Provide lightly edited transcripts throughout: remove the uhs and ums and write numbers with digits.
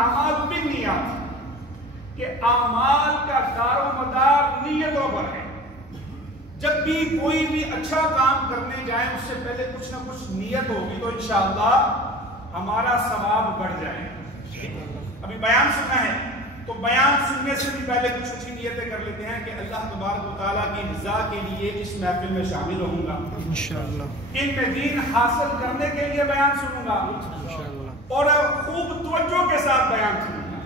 اعمال بالنیات کہ اعمال کا دار و مدار نیتوں پر ہے۔ جب بھی کوئی بھی اچھا کام کرنے جائیں اس سے پہلے کچھ نہ کچھ نیت ہوگی تو انشاءاللہ ہمارا ثواب بڑھ جائے۔ ابھی بیان سننا ہے تو بیان سننے سے بھی پہلے کچھ اچھی نیتیں کر لیتے ہیں کہ اللہ تبارک و تعالیٰ کی رضا کے لیے اس محفل میں شامل رہوں گا، انشاءاللہ ان میں دین حاصل کرنے کے لیے بیان سنوں گا اور خوب توجہ کے ساتھ بیان سنوں گا،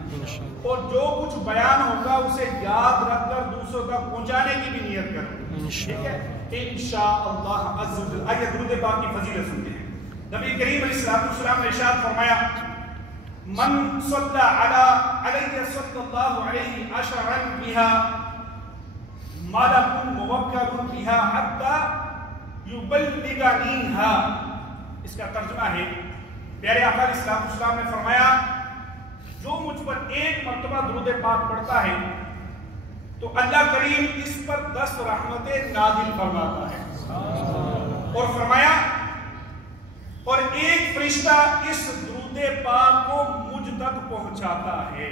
اور جو کچھ بیان ہوگا اسے یاد رکھ کر دوسروں تک پہنچانے کی بھی نیت کروں، ٹھیک ہے؟ انشاءاللہ عز و جل۔ آئیے درود پاک کی فضیلت سنتے ہیں۔ نبی کریم علیہ السلام نے ارشاد فرمایا من صلی علیہ صلی اللہ علیہ عشرا بها ملک موکل بها حتی یبلغنیہا۔ اس کا ترجمہ ہے پیارے آقا علیہ السلام نے فرمایا جو مجھ پر ایک مرتبہ درود پاک پڑھتا ہے تو اللہ کریم اس پر 10 رحمتیں نازل فرماتا ہے، اور فرمایا اور ایک فرشتہ اس درود پاک کو مجھ تک پہنچاتا ہے۔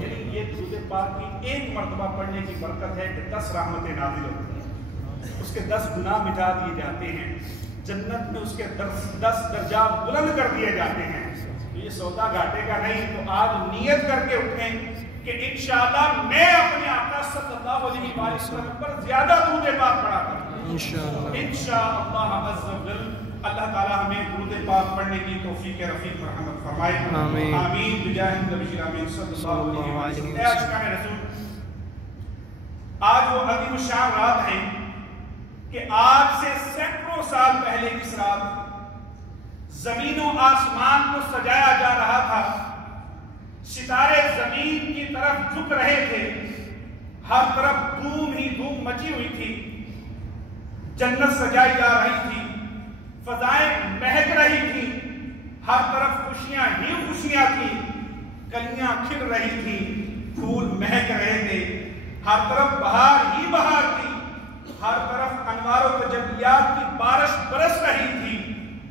یعنی یہ درود پاک کی ایک مرتبہ پڑھنے کی برکت ہے کہ 10 رحمتیں نازل ہوتی ہیں، اس کے 10 گناہ مٹا دیے جاتے ہیں، جنت میں اس کے 10 درجات بلند کر دیے جاتے ہیں۔ یہ سودا گھاٹے کا نہیں، تو آج نیت کر کے اٹھیں کہ انشاءاللہ میں اپنے آقا صلی اللہ علیہ وسلم پر زیادہ درود پاک پڑھا کروں انشاءاللہ عز و جل۔ اللہ تعالی ہمیں درود پاک پڑھنے کی توفیق رفیق مرحمت فرمائے، آمین بجاہ النبی الامین صلی اللہ علیہ وسلم۔ اے عاشقان رسول، آج وہ عظیم الشان رات ہے کہ آج سے سینکڑوں سال پہلے اس رات زمین و آسمان کو سجایا جا رہا تھا، ستارے زمین کی طرف جھک رہے تھے، ہر طرف دھوم ہی دھوم مچی ہوئی تھی، جنت سجائی جا رہی تھی، فضائیں مہک رہی تھی، ہر طرف خوشیاں ہی خوشیاں تھی، کلیاں کھل رہی تھی، پھول مہک رہے تھے، ہر طرف بہار ہی بہار تھی، ہر طرف انوار و تجلیات کی بارش برس رہی تھی۔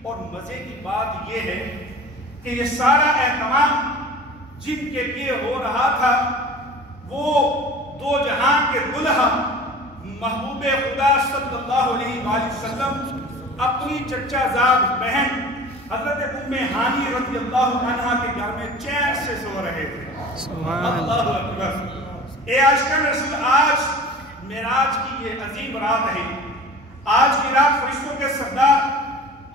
اور مزے کی بات یہ ہے کہ یہ سارا اہتمام جن کے لیے ہو رہا تھا وہ دو جہان کے دلہا محبوب خدا صلی اللہ علیہ وآلہ وسلم اپنی چچا زاد بہن حضرت ام ہانی رضی اللہ عنہا کے گھر میں چین سے سو رہے تھے۔ اللہ اکبر۔ اے عاشقان رسول، آج معراج کی یہ عظیم رات ہے۔ آج کی رات فرشتوں کے سردار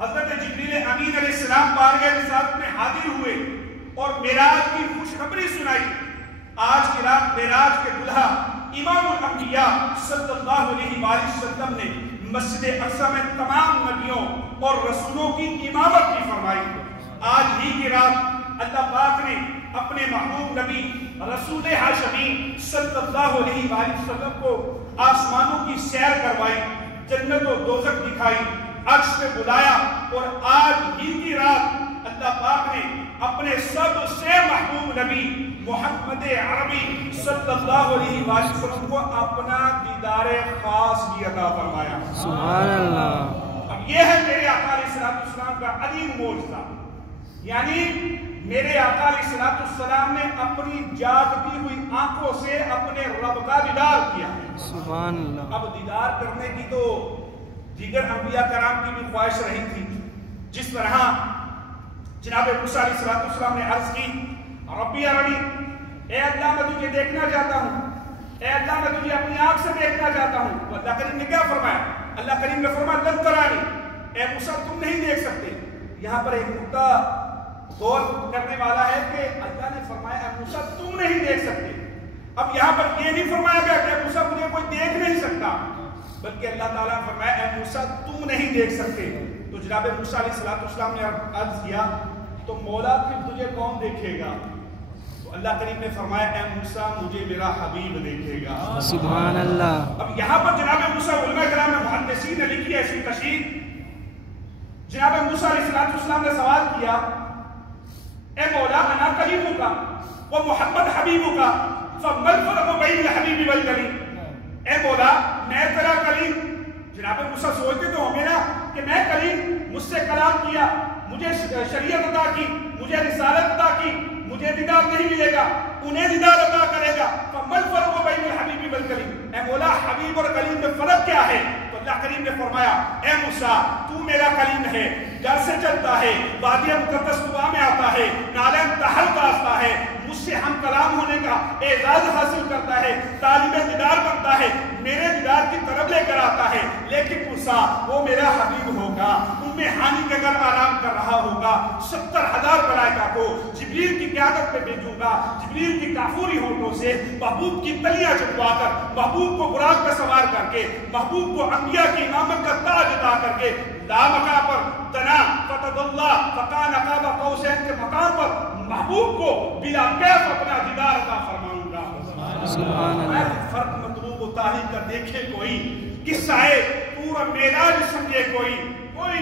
حضرت جبریل امین علیہ السلام بارگاہ رسالت میں حاضر ہوئے اور معراج کی خوشخبری سنائی۔ آج کی رات معراج کے دلہا امام الانبیاء صلی اللہ علیہ وآلہ وسلم نے مسجد اقصی میں تمام نبیوں اور رسولوں کی امامت کی فرمائی۔ آج ہی کی رات اللہ پاک نے اپنے محبوب نبی رسول ہاشمی صلی اللہ علیہ وآلہ وسلم کو آسمانوں کی سیر کروائی، جنت و دوزخ دکھائی، عرش پہ بلایا، اور آج ہی کی رات اللہ پاک نے اپنے سب سے محبوب نبی محمد عربی صلی اللہ علیہ وآلہ وسلم کو اپنا دیدار خاص بھی عطا فرمایا۔ سبحان اللہ۔ اب یہ ہے میرے آقا علیہ السلام کا عظیم معجزہ، یعنی میرے آقا علیہ السلام نے اپنی جاگتی ہوئی آنکھوں سے اپنے رب کا دیدار کیا۔ سبحان اللہ۔ اب دیدار کرنے کی تو دیگر انبیاء کرام کی بھی خواہش رہی تھی، جس طرح جناب موسیٰ علیہ السلام نے عرض کی ربی ارنی، اے اللہ میں تجھے دیکھنا چاہتا ہوں، اے اللہ میں تجھے اپنی آنکھ سے دیکھنا چاہتا ہوں۔ تو اللہ کریم نے کیا فرمایا؟ اللہ کریم نے فرمایا لن ترانی، اے موسیٰ تم نہیں دیکھ سکتے۔ یہاں پر ایک نقطہ غور کرنے والا ہے کہ اللہ نے فرمایا اے موسیٰ تم نہیں دیکھ سکتے۔ اب یہاں پر یہ نہیں فرمایا گیا کہ اے موسیٰ مجھے کوئی دیکھ نہیں سکتا، بلکہ اللہ تعالیٰ نے فرمایا اے موسیٰ تم نہیں دیکھ سکتے۔ تو جناب موسیٰ علیہ السلام نے عرض کیا تو مولا پھر تجھے کون دیکھے گا؟ تو اللہ کریم نے فرمایا اے موسیٰ مجھے میرا حبیب دیکھے گا۔ سبحان اللہ۔ اب یہاں پر جناب موسیٰ علماء کرام محدثین نے لکھی ایسی تشریح، جناب موسیٰ علیہ السلام نے سوال کیا اے مولا انا کلیمک و محمد حبیبک فما الفرق بین الحبیب والکلیم، اے مولا میں تیرا کلیم۔ جناب موسیٰ سوچتے تو ہوں گے نا کہ میں کلیم، مجھ سے کلام کیا، مجھے شریعت عطا کی، مجھے رسالت عطا کی، مجھے دیدار نہیں ملے گا، انہیں دیدار عطا کرے گا۔ فَمَا الْفَرْقُ بَيْنَ الْحَبِيبِ وَالْكَلِيمِ، اے مولا حبیب اور کلیم میں فرق کیا ہے؟ تو اللہ کریم نے فرمایا اے موسیٰ تو میرا کلیم ہے، گھر سے چلتا ہے، وادی مقدس طوا میں آتا ہے، نالین تحل کا آتا ہے، مجھ سے ہم کلام ہونے کا اعزاز حاصل کرتا ہے، طالب دیدار بنتا ہے، میرے دیدار کی طرف لے کر آتا ہے۔ لیکن موسیٰ وہ میرا حبیب ہوگا، ام ہانی کے گھر آرام کر رہا ہوگا، 70,000 ملائکہ کو جبریل کی قیادت پہ بھیجوں گا، جبریل کی کافوری ہونٹوں سے محبوب کی تلیاں چٹوا کر، محبوب کو براق پہ سوار کر کے، محبوب کو انبیاء کی امامت کا تاج عطا کر کے لامکہ پر دنا فتدلہ فکان قاب قوسین کے مقام پر محبوب کو بلا کیف اپنا دیدار عطا فرماؤں گا۔ سبحان اللہ۔ فرق مطلوب و تاریخ کا دیکھے کوئی، قصہ ہے پورا معراج سمجھے کوئی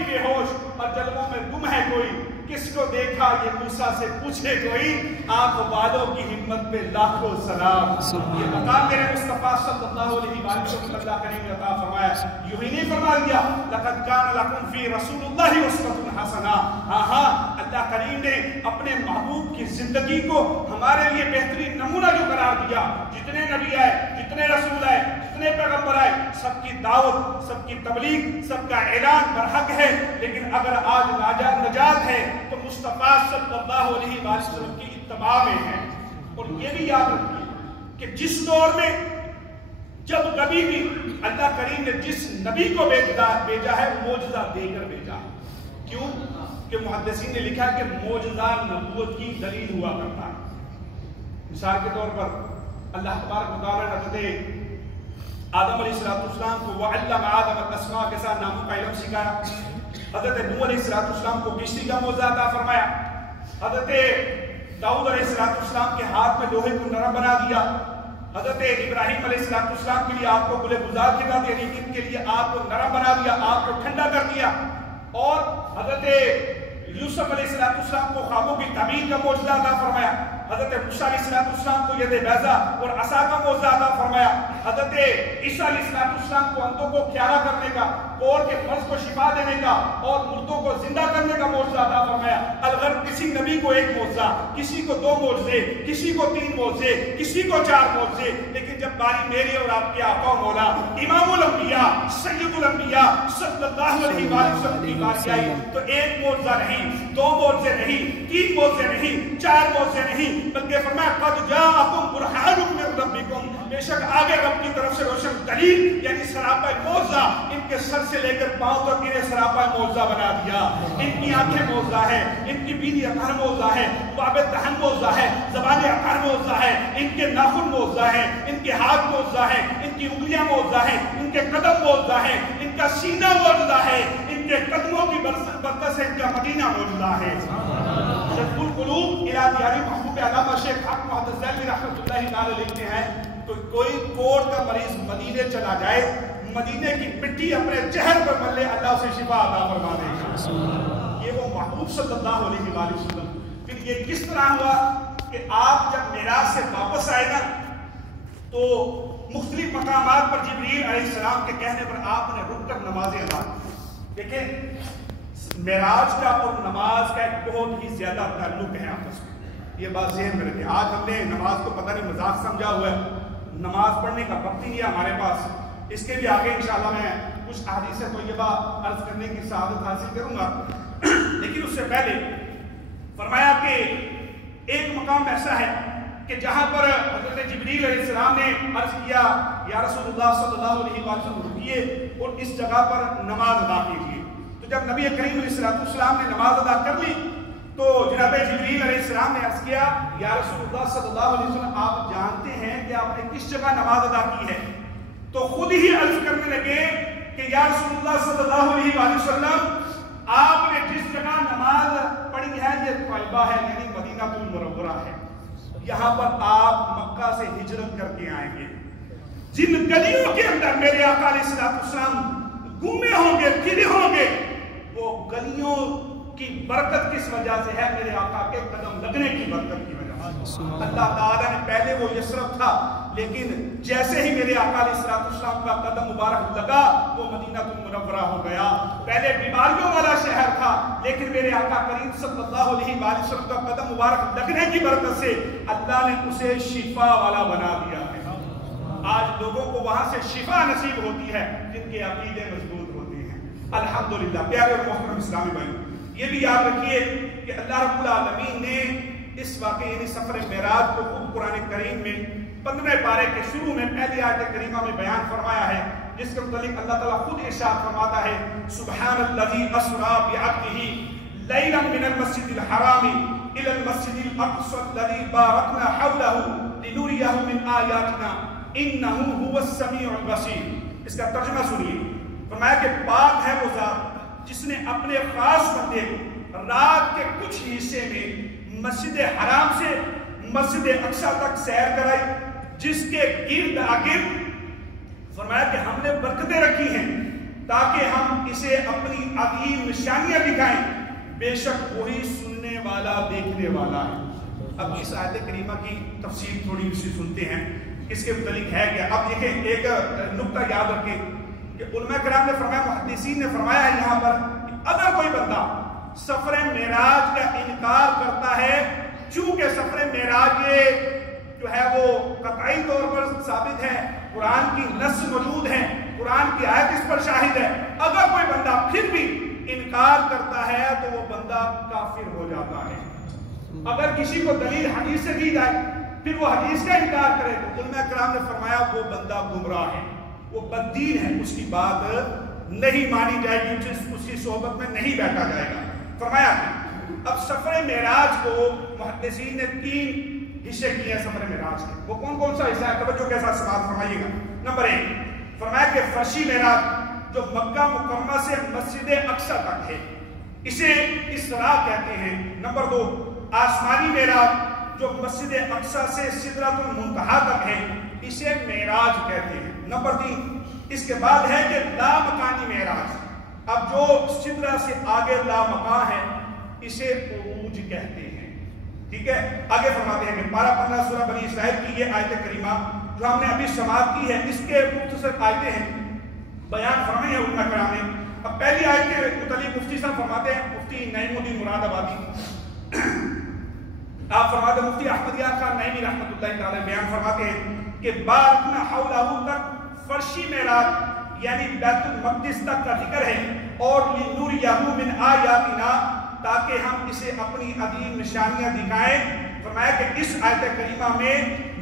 بے ہوش اور جلووں میں گم ہے کوئی، کس کو دیکھا یہ موسیٰ سے پوچھے کوئی، آنکھ والوں کی ہمت پہ لاکھوں سلام۔ یہ مقام میرے مصطفیٰ صلی اللہ علیہ وآلہ وسلم اللہ کریم نے عطا فرمایا، یوں ہی نہیں فرما دیا لقد کان لکم فی رسول اللہ اسوۃ حسنہ، ہاں اللہ کریم نے اپنے محبوب کی زندگی کو ہمارے لیے بہترین نمونہ جو قرار دیا۔ جتنے نبی آئے، جتنے رسول آئے، جتنے پیغمبر آئے، سب کی دعوت، سب کی تبلیغ، سب کا اعلان برحق ہے، لیکن اگر آج نجات ہے تو مصطفیٰ صلی اللہ علیہ وسلم کی اتباع میں ہے۔ اور یہ بھی یاد رکھیے کہ جس دور میں جب کبھی بھی اللہ کریم نے جس نبی کو بھیجا ہے وہ معجزہ دے کر بھیجا ہے۔ کیوں؟ کہ محدثین نے لکھا کہ معجزہ نبوت کی دلیل ہوا کرتا ہے۔ مثال کے طور پر اللہ تبارک و تعالیٰ نے حضرت آدم علیہ السلام کو وَعَلَّمَ آدَمَ الْأَسْمَاءَ کے ساتھ ناموں کا علم سکھایا، حضرت نوح علیہ السلام کو کشتی کا معجزہ عطا فرمایا، حضرت داؤد علیہ السلام کے ہاتھ میں لوہے کو نرم بنا دیا، حضرت ابراہیم علیہ السلام کے لیے آپ کو گلے گزار کے بعد یعنی ان کے لیے آپ کو نرم بنا دیا، آپ کو ٹھنڈا کر دیا، اور حضرت یوسف علیہ السلام کو خوابوں کی تعبیر کا معجزہ عطا فرمایا، حضرت موسیٰ علیہ السلام کو ید بیضا اور عصا کا معجزہ عطا فرمایا، حضرت عیسیٰ علیہ السلام کو اندھوں کو کھیارا کرنے کا، کوڑ کے مرض کو شفا دینے کا اور مردوں کو زندہ کرنے کا معجزہ عطا فرمایا۔ اگر کسی نبی کو ایک معجزہ، کسی کو 2 معجزے، کسی کو 3 معجزے، کسی کو 4 معجزے، لیکن جب باری میری اور آپ کے آقا مولا امام الانبیاء سید الانبیاء صلی اللہ علیہ وسلم کی باری آئی تو ایک معجزہ نہیں، 2 معجزے نہیں، 3 معجزے نہیں، 4 معجزے نہیں، بلکہ فرمایا قد جاءکم برہان من ربکم، بے شک آگے رب کی طرف سے روشن دلیل یعنی سراپا معجزہ، ان کے سر سے لے کر پاؤں تک انہیں سراپا معجزہ بنا دیا۔ ان کی آنکھیں معجزہ ہے، ان کی بینی اطہر معجزہ ہے، باب دہن معجزہ ہے، زبان اطہر معجزہ ہے، ان کے ناخن معجزہ ہے، ان کے ہاتھ معجزہ ہے، ان کی انگلیاں معجزہ ہے، ان کے قدم معجزہ ہے، ان کا سینہ معجزہ ہے، ان کے قدموں کی برکت سے ان کا مدینہ معجزہ ہے۔ جذب القلوب الى دیار محبوب علامہ شیخ حق محدث ذیلی رحمۃ اللہ تعالی لکھتے ہیں تو کوئی کوڑ کا مریض مدینے چلا جائے، مدینے کی مٹی اپنے چہر پر ملے، اللہ اسے شفا عطا فرما دے گا۔ یہ وہ محبوب صلی اللہ علیہ وآلہ وسلم۔ پھر یہ کس طرح ہوا کہ آپ جب معراج سے واپس آئے نا تو مختلف مقامات پر جبریل علیہ السلام کے کہنے پر آپ نے رک کر نمازیں ادا کی۔ دیکھیں معراج کا اور نماز کا ایک بہت ہی زیادہ تعلق ہے آپس میں، یہ بات ذہن میں رکھیں۔ آج ہم نے نماز کو پتہ نہیں مذاق سمجھا ہوا ہے، نماز پڑھنے کا وقت ہی نہیں ہے ہمارے پاس۔ اس کے بھی آگے انشاءاللہ میں کچھ احادیث طیبہ عرض کرنے کی سعادت حاصل کروں گا، لیکن اس سے پہلے فرمایا کہ ایک مقام ایسا ہے کہ جہاں پر حضرت جبریل علیہ السلام نے عرض کیا یا رسول اللہ صلی اللہ علیہ وسلم رکیے اور اس جگہ پر نماز ادا کیجیے۔ تو جب نبی کریم علیہ السلام نے نماز ادا کر لی تو جناب جبریل علیہ السلام نے عرض کیا یا رسول اللہ صلی اللہ علیہ وسلم آپ جانتے ہیں کہ آپ نے کس جگہ نماز ادا کی ہے؟ تو خود ہی عرض کرنے لگے کہ یا رسول اللہ صلی اللہ علیہ وآلہ وسلم آپ نے جس جگہ نماز پڑھی ہے یہ طیبہ ہے یعنی مدینہ المنورہ ہے، یہاں پر آپ مکہ سے ہجرت کر کے آئیں گے، جن گلیوں کے اندر میرے آقا علیہ السلام گھومے ہوں گے پھرے ہوں گے وہ گلیوں کی برکت کس وجہ سے ہے؟ میرے آقا کے قدم لگنے کی برکت کی وجہ سے۔ اللہ تعالیٰ نے پہلے وہ یثرب تھا، لیکن جیسے ہی میرے آقا علیہ السلام کا قدم مبارک لگا وہ مدینہ المنورہ ہو گیا۔ پہلے بیماریوں والا شہر تھا، لیکن میرے آقا کریم صلی اللہ علیہ وآلہ وسلم کا قدم مبارک لگنے کی برکت سے اللہ نے اسے شفا والا بنا دیا ہے۔ آج لوگوں کو وہاں سے شفا نصیب ہوتی ہے جن کے عقیدے مضبوط ہوتے ہیں۔ الحمدللہ۔ پیارے اور محترم اسلامی بھائی، یہ بھی یاد رکھیے کہ اللہ رب العالمین نے اس واقعے یعنی سفر معراج کو خود قرآن کریم میں 15 پارے کے شروع میں پہلی آیت کریمہ میں بیان فرمایا ہے، جس کے متعلق اللہ تعالیٰ خود ارشاد فرماتا ہے سبحان الذی اسری بعبدہ لیلا من المسجد الحرام الی المسجد الاقصی الذی بارکنا حولہ لنریہ من آیاتنا انہ هو السمیع البصیر۔ اس کا ترجمہ سنیے، فرمایا کہ پاک ہے وہ ذات جس نے اپنے خاص بندے کو رات کے کچھ حصے میں مسجد حرام سے مسجد اقصی تک سیر کرائی، جس کے گرد آگرد فرمایا کہ ہم نے برکتیں رکھی ہیں تاکہ ہم اسے اپنی عظیم نشانیاں دکھائیں، بے شک وہی سننے والا دیکھنے والا ہے۔ اب اس آیت کریمہ کی تفسیر تھوڑی سی سنتے ہیں، اس کے متعلق ہے کہ اب دیکھیں ایک نقطہ یاد رکھیں کہ علماء کرام نے فرمایا، محدثین نے فرمایا ہے یہاں پر کہ اگر کوئی بندہ سفر معراج کا انکار کرتا ہے، چونکہ سفر معراج یہ جو ہے وہ قطعی طور پر ثابت ہے، قرآن کی نص موجود ہے، قرآن کی آیت اس پر شاہد ہے، اگر کوئی بندہ پھر بھی انکار کرتا ہے تو وہ بندہ کافر ہو جاتا ہے۔ اگر کسی کو دلیل حدیث سے دی جائے پھر وہ حدیث کا انکار کرے تو علماء کرام نے فرمایا وہ بندہ گمراہ ہے، وہ بددین ہے، اس کی بات نہیں مانی جائے گی، اس کی صحبت میں نہیں بیٹھا جائے گا۔ فرمایا کہ اب سفر معراج کو محدثین نے 3 حصے کیے ہیں سفر معراج کے۔ وہ کون کون سا حصہ ہے؟ توجہ کے ساتھ سماعت فرمائیے گا۔ نمبر 1 فرمایا کہ فرشی معراج جو مکہ مکرمہ سے مسجد اقصی تک ہے، اسے اسراء کہتے ہیں۔ نمبر 2 آسمانی معراج جو مسجد اقصی سے سدرۃ المنتہا تک ہے، اسے معراج کہتے ہیں۔ نمبر 3 اس کے بعد ہے کہ لامکانی معراج، اب جو سدرہ سے آگے لامکان ہے اسے عروج کہتے ہیں۔ ٹھیک ہے، آگے فرماتے ہیں کہ پارہ 15 سورہ بنی اسرائیل کی یہ آیت کریمہ جو ہم نے ابھی سماعت کی ہے، اس کے مختصر آیتیں ہیں، بیان فرمائے ہیں علماء کرام نے۔ اب پہلی آیت کے متعلق مفتی صاحب فرماتے ہیں، مفتی نعیم الدین مراد آبادی، آپ فرماتے ہیں مفتی احمد یار خان نعیمی رحمۃ اللہ تعالی بیان فرماتے ہیں کہ بارکنا حولہ تک فرشی معراج یعنی بیت المقدس تک کا ذکر ہے، اور لنریہ من آیاتنا تاکہ ہم اسے اپنی عظیم نشانیاں دکھائیں۔ فرمایا کہ اس آیت کریمہ میں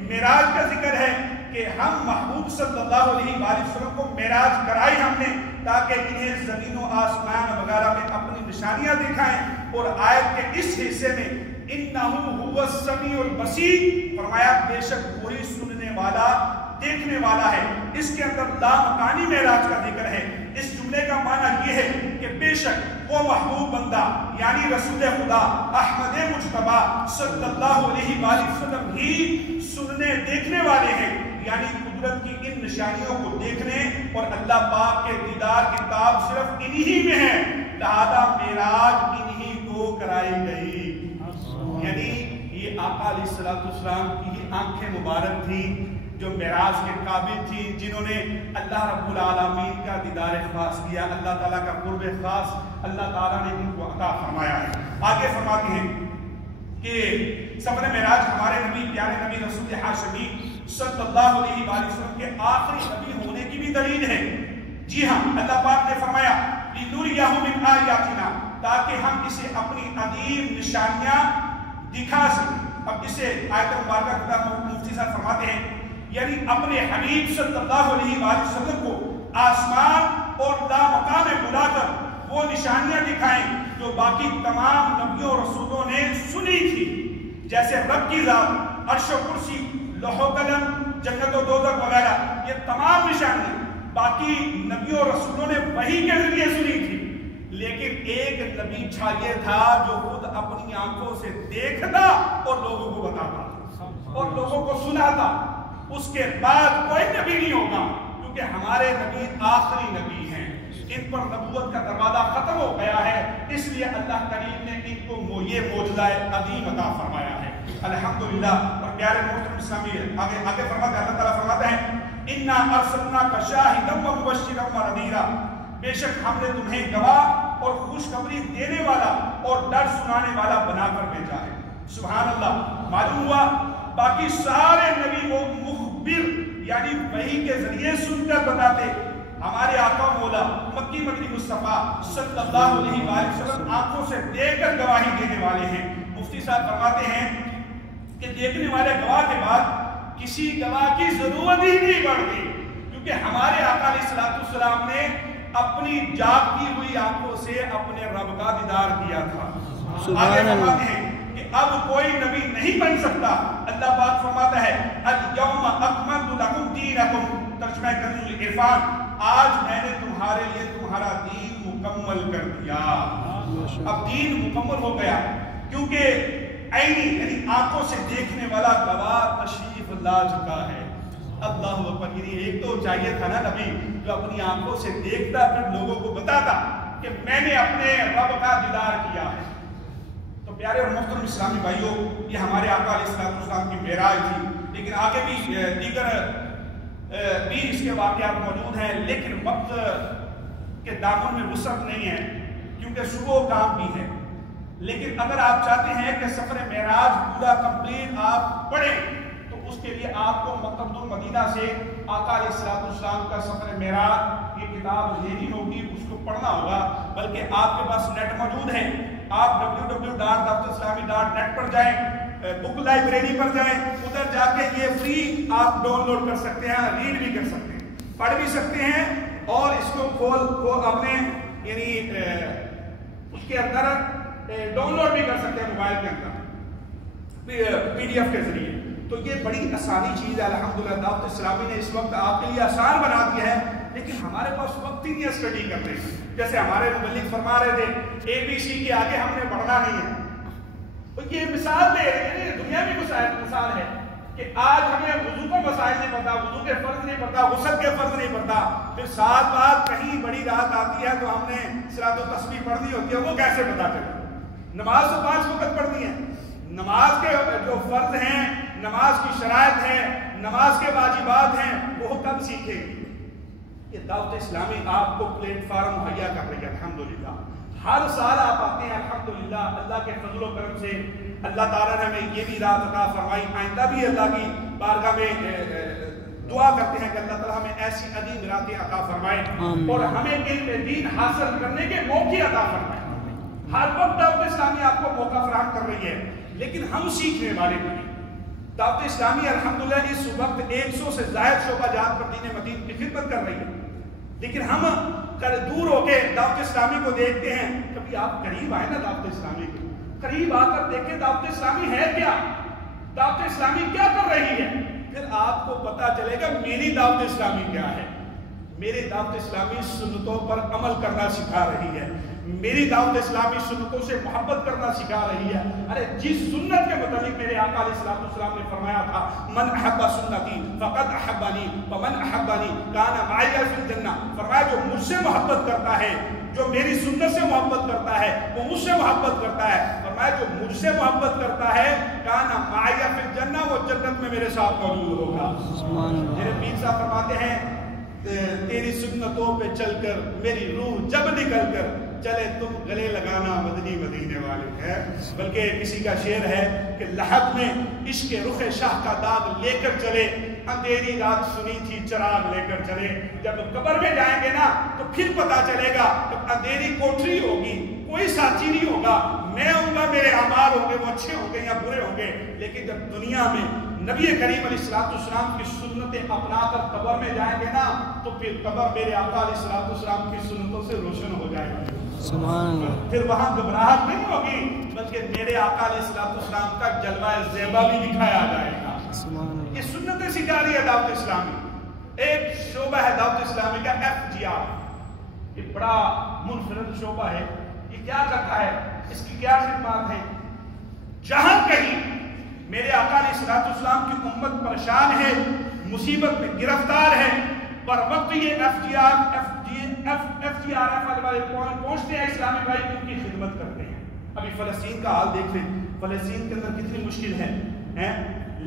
معراج کا ذکر ہے کہ ہم محبوب صلی اللہ علیہ وآلہ وسلم کو معراج کرائی ہم نے تاکہ انہیں زمین و آسمان وغیرہ میں اپنی نشانیاں دکھائیں، اور آیت کے اس حصے میں انہ هو السمیع البصیر فرمایا بے شک وہی سننے والا دیکھنے والا ہے۔ اس کے اندر لامکانی معراج کا ذکر ہے۔ اس جملے کا معنی یہ ہے کہ بے شک وہ محبوب بندہ یعنی رسول خدا احمد مجتبی صلی اللہ علیہ وآلہ وسلم ہی سننے دیکھنے والے ہیں، یعنی قدرت کی ان نشانیوں کو دیکھنے اور اللہ پاک کے دیدار کی تاب صرف انہی میں ہے، لہذا معراج انہی کو کرائی گئی۔ یعنی یہ آقا علیہ السلام کی ہی آنکھیں مبارک تھی جو معراج کے قابل تھی، جنہوں نے اللہ رب العالمین کا دیدار خاص کیا، اللہ تعالیٰ کا قرب خاص اللہ تعالیٰ نے ان کو عطا فرمایا ہے۔ آگے فرماتے ہیں کہ سفر معراج ہمارے نبی پیارے نبی رسول ہاشمی صلی اللہ علیہ وآلہ وسلم کے آخری نبی ہونے کی بھی دلیل ہے۔ جی ہاں، اللہ پاک نے فرمایا لنریہ من آیاتنا تاکہ ہم اسے اپنی عظیم نشانیاں دکھا سکیں۔ اب اسے آیت مبارکہ مفتی صاحب فرماتے ہیں یعنی اپنے حبیب صلی اللہ علیہ وآلہ وسلم کو آسمان اور لامکان میں بلا کر وہ نشانیاں دکھائیں جو باقی تمام نبیوں اور رسولوں نے سنی تھی، جیسے رب کی ذات، عرش و کرسی، لوح و قلم، جنت و دوزخ وغیرہ، یہ تمام نشانیاں باقی نبیوں اور رسولوں نے وحی کے ذریعے سنی تھی، لیکن ایک نبی چھایا تھا جو خود اپنی آنکھوں سے دیکھتا اور لوگوں کو بتاتا اور لوگوں کو سناتا۔ اس کے بعد کوئی نبی نہیں ہوگا کیونکہ ہمارے نبی آخری نبی ہیں، ان پر نبوت کا دروازہ ختم ہو گیا ہے، اس لیے اللہ کریم نے ان کو یہ معجزہ عظیم عطا فرمایا ہے۔ الحمدللہ۔ اور پیارے محترم اسلامی آگے فرماتے ہیں، اللہ تعالیٰ فرماتے ہیں اِنَّا أَرْسَلْنَاكَ شَاهِدًا وَمُبَشِّرًا وَنَذِيرًا، بے شک ہم نے تمہیں گواہ اور خوشخبری دینے والا اور ڈر سنانے والا بنا کر بھیجا ہے۔ سبحان اللہ۔ معلوم ہوا باقی سارے نبی وہ مخبر یعنی وحی کے ذریعے سن کر بتاتے، ہمارے آقا مولا مکی مدنی مصطفیٰ صلی اللہ علیہ وآلہ وسلم آنکھوں سے دیکھ کر گواہی دینے والے ہیں۔ مفتی صاحب فرماتے ہیں کہ دیکھنے والے گواہ کے بعد کسی گواہ کی ضرورت ہی نہیں پڑتی، کیونکہ ہمارے آقا علیہ السلام نے اپنی جاگتی ہوئی آنکھوں سے اپنے رب کا دیدار کیا تھا۔ آگے فرماتے ہیں کہ اب کوئی نبی نہیں بن سکتا۔ اللہ پاک فرماتا ہے اليوم اکملت لکم دینکم، ترجمہ کنز العرفان، آج میں نے تمہارے لیے تمہارا دین مکمل کر دیا۔ اب دین مکمل ہو گیا، کیونکہ عینی یعنی آنکھوں سے دیکھنے والا گواہ تشریف لا چکا ہے۔ اللہ اکبر۔ یعنی ایک تو چاہیے تھا نا نبی جو اپنی آنکھوں سے دیکھتا پھر لوگوں کو بتاتا کہ میں نے اپنے رب کا دیدار کیا ہے۔ تو پیارے اور محترم اسلامی بھائیوں، یہ ہمارے آقا علیہ السلام کی معراج تھی، لیکن آگے بھی دیگر بھی اس کے واقعات موجود ہیں، لیکن وقت کے دامن میں وسعت نہیں ہے کیونکہ صبح کام بھی ہے۔ لیکن اگر آپ چاہتے ہیں کہ سفر معراج پورا کمپلیٹ آپ پڑھیں تو اس کے لیے آپ کو مکتبۃ المدینہ سے آقا علیہ السلام کا سفر معراج یہ کتاب لینی ہوگی، اس کو پڑھنا ہوگا، بلکہ آپ کے پاس نیٹ موجود ہے، آپ www.dawat-islami.net پر جائیں، بک لائبریری پر جائیں، ادھر جا کے یہ فری آپ ڈاؤن لوڈ کر سکتے ہیں، ریڈ بھی کر سکتے ہیں، پڑھ بھی سکتے ہیں، اور اس کو کھول اپنے یعنی اس کے اندر ڈاؤن لوڈ بھی کر سکتے ہیں موبائل کے اندر پی ڈی ایف کے ذریعے۔ تو یہ بڑی آسانی چیز ہے الحمدللہ۔ دعوت اسلامی نے اس وقت آپ کے لیے آسان بنا دیا ہے، لیکن ہمارے پاس وقت ہی نہیں ہے اسٹڈی کرنے کا۔ جیسے ہمارے مبلغ فرما رہے تھے ABC کے آگے ہم نے بڑھنا نہیں ہے۔ یہ مثال دے رہے ہیں، دنیا میں مثال ہے کہ آج ہمیں وضو کا مسائل نہیں پتا، وضو کے فرض نہیں پتا، غسل کے فرض نہیں پتا، پھر ساتھ بعد کہیں بڑی رات آتی ہے تو ہم نے صلاۃ و تسبیح پڑھنی ہوتی ہے، وہ کیسے پتا چلے؟ نماز تو 5 وقت پڑھنی ہے، نماز کے جو فرض ہیں، نماز کی شرائط ہیں، نماز کے واجبات ہیں، وہ کب سیکھیں گے؟ یہ دعوت اسلامی آپ کو پلیٹ فارم مہیا کر رہی ہے الحمدللہ۔ ہر سال آپ آتے ہیں الحمدللہ، اللہ کے فضل و کرم سے اللہ تعالیٰ نے ہمیں یہ بھی رات عطا فرمائی، آئندہ بھی اللہ کی بارگاہ میں دعا کرتے ہیں کہ اللہ تعالیٰ ہمیں ایسی عظیم راتیں عطا فرمائے اور ہمیں علم دین حاصل کرنے کے موقع عطا فرمائے۔ ہر وقت دعوت اسلامی آپ کو موقع فراہم کر رہی ہے، لیکن ہم سیکھنے والے نہیں۔ دعوت اسلامی الحمدللہ اس وقت 100 سے زائد شعبہ جات پر دین مدین کی خدمت کر رہی ہے، لیکن ہم دور ہو کے دعوت اسلامی کو دیکھتے ہیں۔ کبھی آپ قریب آئے نا دعوت اسلامی کو، قریب آ کر دیکھیں دعوت اسلامی ہے کیا، دعوت اسلامی کیا کر رہی ہے، پھر آپ کو پتا چلے گا میری دعوت اسلامی کیا ہے۔ میری دعوت اسلامی سنتوں پر عمل کرنا سکھا رہی ہے، میری دعوت اسلامی سنتوں سے محبت کرنا سکھا رہی ہے۔ ارے جس سنت کے متعلق میرے آقا علیہ السلام نے فرمایا تھا من احب سنتی فقد احبنی ومن احبنی کان معی فی الجنہ، فرمایا جو مجھ سے محبت کرتا ہے، جو میری سنت سے محبت کرتا ہے وہ مجھ سے محبت کرتا ہے، فرمایا جو مجھ سے محبت کرتا ہے کان معی فی الجنہ، وہ جنت میں میرے ساتھ موجود ہوگا۔ میرے پیر صاحب فرماتے ہیں تیری سنتوں پہ چل کر میری روح جب نکل کر چلے تم گلے لگانا مدنی مدینے والے ہیں۔ بلکہ کسی کا شعر ہے کہ لحد میں عشق رخ شاہ کا داغ لے کر چلے، اندھیری رات سنی تھی چراغ لے کر چلے۔ جب قبر میں جائیں گے نا تو پھر پتا چلے گا کہ اندھیری کوٹری ہوگی، کوئی ساتھی نہیں ہوگا، میں ہوں گا، میرے اعمال ہوں گے، وہ اچھے ہوں گے یا برے ہوں گے۔ لیکن جب دنیا میں نبی کریم علیہ السلام کی سنتیں اپنا کر قبر میں جائیں گے نا تو پھر قبر میرے آقا علیہ السلام کی سنتوں سے روشن ہو جائے گا۔ سبحان اللہ۔ پھر وہاں گھبراہٹ نہیں ہوگی، بلکہ میرے آقا علیہ السلام کا جلوہ زیبا بھی دکھایا جائے گا۔ سبحان اللہ۔ یہ سنتیں سکھا رہی ہے دعوت اسلامی۔ ایک شعبہ ہے دعوت اسلامی کا FGR، یہ بڑا منفرد شعبہ ہے۔ یہ کیا کرتا ہے، اس کی کیا خدمات ہیں؟ جہاں کہیں میرے آقا علیہ السلام کی امت پریشان ہے، مصیبت میں گرفتار ہے، پر وقت یہ FGRF والے پہنچتے ہیں اسلامی بھائی ان کی خدمت کرتے ہیں۔ ابھی فلسطین کا حال دیکھ لیں، فلسطین کے اندر کتنی مشکل ہے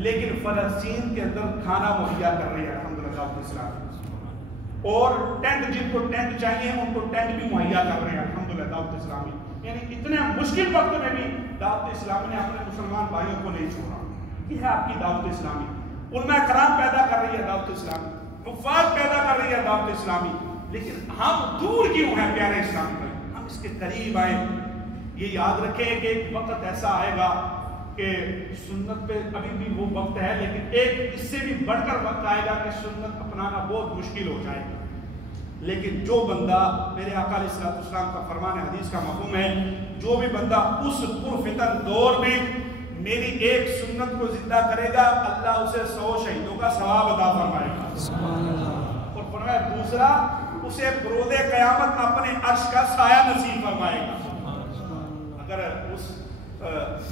لیکن فلسطین کے اندر کھانا مہیا کر رہی ہے الحمدللہ دعوت اسلامی، اور ٹینٹ جن کو ٹینٹ چاہیے ان کو ٹینٹ بھی مہیا کر رہے ہیں الحمدللہ دعوت اسلامی. یعنی اتنے مشکل وقت میں بھی دعوت اسلامی نے اپنے مسلمان بھائیوں کو نہیں چھوڑا. یہ ہے آپ کی دعوت اسلامی. علماء کرام پیدا کر رہی ہے دعوت اسلامی، حفاظ پیدا کر رہی ہے دعوت اسلامی. لیکن ہم دور کیوں ہیں پیارے اسلام بھائی؟ ہم اس کے قریب آئیں. یہ یاد رکھیں کہ ایک وقت ایسا آئے گا کہ سنت پہ ابھی بھی وہ وقت ہے، لیکن ایک اس سے بھی بڑھ کر وقت آئے گا کہ سنت اپنانا بہت مشکل ہو جائے گا. لیکن جو بندہ، میرے آقا علیہ الصلوۃ والسلام کا فرمان حدیث کا مفہوم ہے، جو بھی بندہ اس پرفتن دور میں میری ایک سنت کو زندہ کرے گا اللہ اسے 100 شہیدوں کا ثواب عطا فرمائے گا. اور فرمایا دوسرا، اسے برود قیامت اپنے عرش کا سایہ نصیب فرمائے گا. اگر اس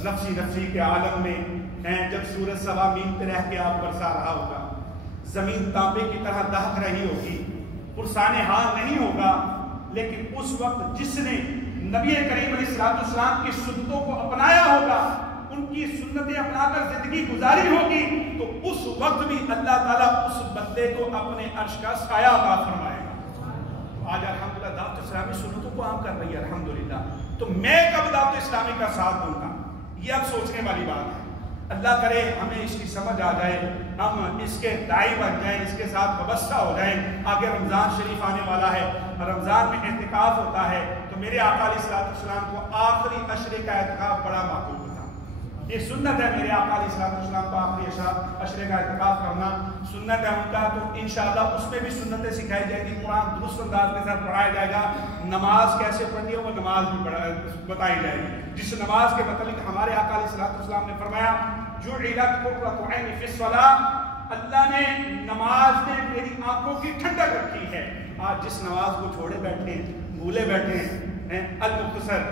نفسی کے عالم میں جب سورج سوا مین پہ رہ کے آپ برسا رہا ہوگا، زمین تانبے کی طرح دہک رہی ہوگی، پرسان حال نہیں ہوگا، لیکن اس وقت جس نے نبی کریم علیہ السلام کی سنتوں کو اپنایا ہوگا، ان کی سنتیں اپنا کر زندگی گزاری ہوگی، تو اس وقت بھی اللہ تعالیٰ اس بندے کو اپنے عرش کا سایہ عطا فرمائے گا. آج الحمدللہ دعوت اسلامی سنتوں کو عام کر رہی ہے الحمدللہ. تو میں کب دعوت اسلامی کا ساتھ دوں گا؟ یہ اب سوچنے والی بات ہے. اللہ کرے ہمیں اس کی سمجھ آ جائے، ہم اس کے دائی بن جائیں، اس کے ساتھ وابستہ ہو جائیں. آگے رمضان شریف آنے والا ہے، رمضان میں اعتکاف ہوتا ہے، تو میرے آقا علیہ الصلوۃ والسلام کو آخری عشرے کا اعتکاف بڑا محبوب ہوتا. یہ سنت ہے میرے آقا علیہ الصلوۃ والسلام کا آخری عشرے کا اعتکاف کرنا سنت ہے ان کا. تو انشاءاللہ اس میں بھی سنتیں سکھائی جائیں گی، قرآن درست انداز کے ساتھ پڑھایا جائے گا. نماز کیسے پڑھنی ہے وہ نماز بھی بتائی جائے گی، جس نماز کے متعلق ہمارے آقا علیہ الصلوۃ والسلام نے فرمایا جعلت قرۃ عین فی الصلاۃ، اللہ نے نماز میں میری آنکھوں کی ٹھنڈک رکھی ہے. آج جس نماز کو چھوڑے بیٹھے ہیں، بھولے بیٹھے ہیں، المختصر.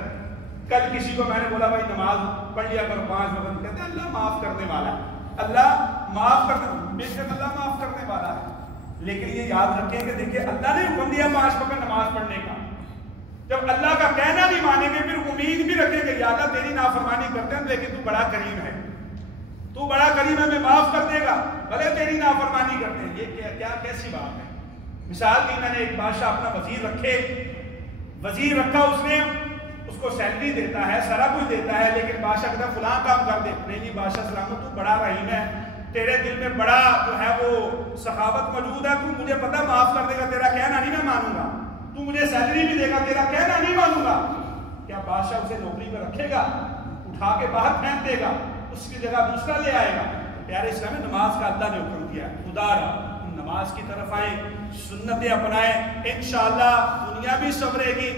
کل کسی کو میں نے بولا بھائی نماز پڑھ لیا کرو 5 وقت، کہتے ہیں اللہ معاف کرنے والا ہے، اللہ معاف کرنے، بے شک اللہ معاف کرنے والا ہے. لیکن یہ یاد رکھیں کہ دیکھیں اللہ نے حکم دیا 5 وقت نماز پڑھنے کا. جب اللہ کا کہنا نہیں مانیں گے پھر امید بھی رکھیں گے یا اللہ تیری نافرمانی کرتے ہیں لیکن تو بڑا کریم ہے، تو بڑا کریم ہے، ہمیں معاف کر دے گا بھلے تیری نافرمانی کرتے ہیں. یہ کیا کیسی بات ہے؟ مثال دی میں نے، ایک بادشاہ اپنا وزیر رکھا، اس کو سیلری دیتا ہے، سارا کچھ دیتا ہے، لیکن بادشاہ کہتا ہے فلاں کام کر دے. نہیں بادشاہ سلامت، تو بڑا رحیم ہے، تیرے دل میں بڑا جو ہے وہ سخاوت موجود ہے، تو مجھے پتہ معاف کر دے گا، تیرا کہنا نہیں میں مانوں گا، تو مجھے سیلری بھی دے گا، تیرا کہنا نہیں مانوں گا. کیا بادشاہ اسے نوکری میں رکھے گا؟ اٹھا کے باہر پھینک دے گا، اس کی جگہ دوسرا لے آئے گا. پیارے اسلام میں نماز کا اللہ نے حکم دیا ہے، خدا را نماز کی طرف آئیں، سنتیں اپنائیں، انشاءاللہ دنیا بھی سنورے گی،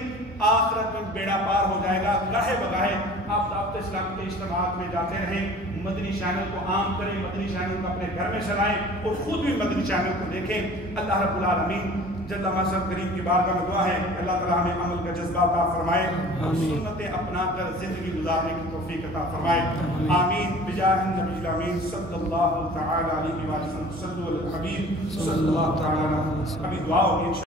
آخرت میں بیڑا پار ہو جائے گا. گاہے بگاہے آپ دعوت اسلام کے اجتماعات میں جاتے رہیں، مدنی چینل کو عام کریں، مدنی چینل کو اپنے گھر میں چلائیں اور خود بھی مدنی چینل کو دیکھیں. اللہ رب العالمین جل مذہب کریم کی بارگاہ میں دعا ہے اللہ تعالیٰ ہمیں عمل کا جذبہ عطا فرمائے، سنتیں اپنا کر زندگی گزارنے کی توفیق عطا فرمائے. آمین بجاہ النبی الامین صلی اللہ تعالی علیہ وسلم. صلو علی الحبیب صلی اللہ تعالی علیہ وسلم. ابھی دعا ہوگی.